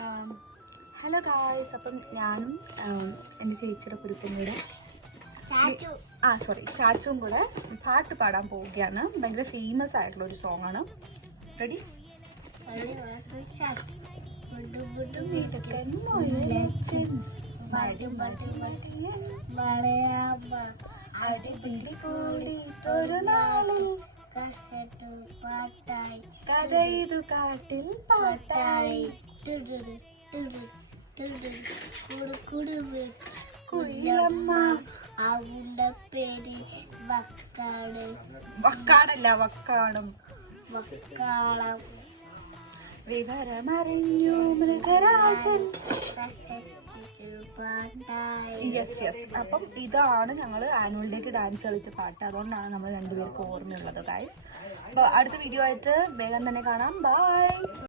Hello guys, അപ്പം ഞാനും എൻ്റെ ചേച്ചിയുടെ കുരുപ്പും കൂടെ ചാച്ചുവും കൂടെ പാട്ട് പാടാൻ പോവുകയാണ്. ഭയങ്കര ഫേമസ് ആയിട്ടുള്ള ഒരു സോങ് ആണ്. റെഡി? കഥയിതു കാട്ടിൽ പാട്ടായി കുയിലമ്മ അവന്റെ പേര് വക്കാട്. വക്കാടല്ല, വക്കാടും. വക്കാളം വിവരമറിഞ്ഞു മൃഗരാജൻ. യെസ്. അപ്പം ഇതാണ് ഞങ്ങൾ ആനുവൽ ഡേക്ക് ഡാൻസ് കളിച്ച പാട്ട്. അതുകൊണ്ടാണ് നമ്മൾ രണ്ടുപേർക്ക് ഓർമ്മയുള്ളത് ഗായ്സ്. അപ്പോൾ അടുത്ത വീഡിയോ ആയിട്ട് വേഗം തന്നെ കാണാം. ബൈ.